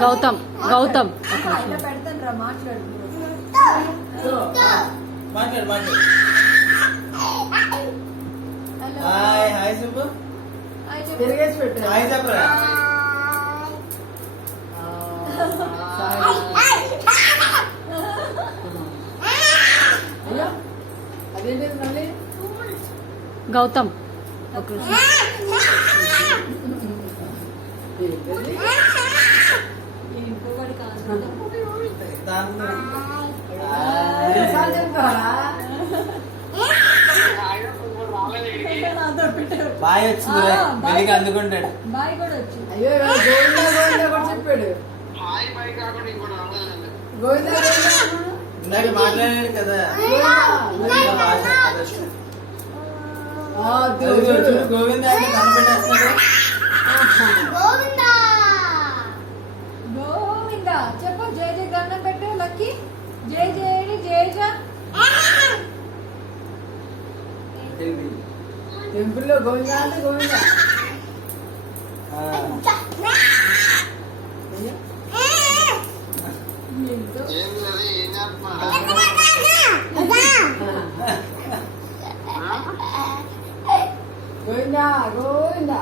Gautam Gautam Gautam bye వచ్చింది అందుకుంటాడు. అయ్యో చెప్పాడు ఇందాక మాట్లాడాడు కదా గోవింద కనిపెట్టేస్తున్నాడు. గోవింద చెప్పు. జయ జయ దండం పెట్టు లక్కి. జయ జయ జయ జయ టెంపుల్లో గోవింద అంటే గోవింద. గోవింద గోవింద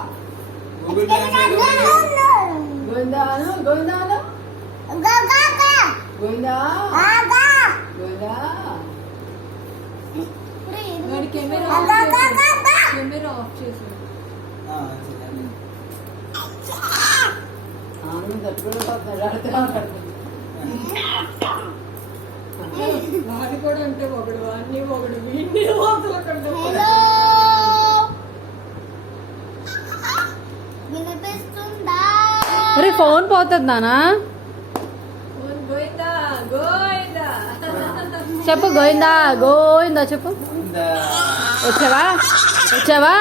గోవిందాను గోవిందాను గోవిందా గోవిందా కెమెరా ఆఫ్ చేసి వాడి కూడా అంటే ఒకడు వాడిని ఒకడు వీడిని అరే ఫోన్ పోతుంది నానా. గోవిందా గోవిందా చెప్పు గోవిందా గోవిందా చెప్పు. వచ్చావా వచ్చావా.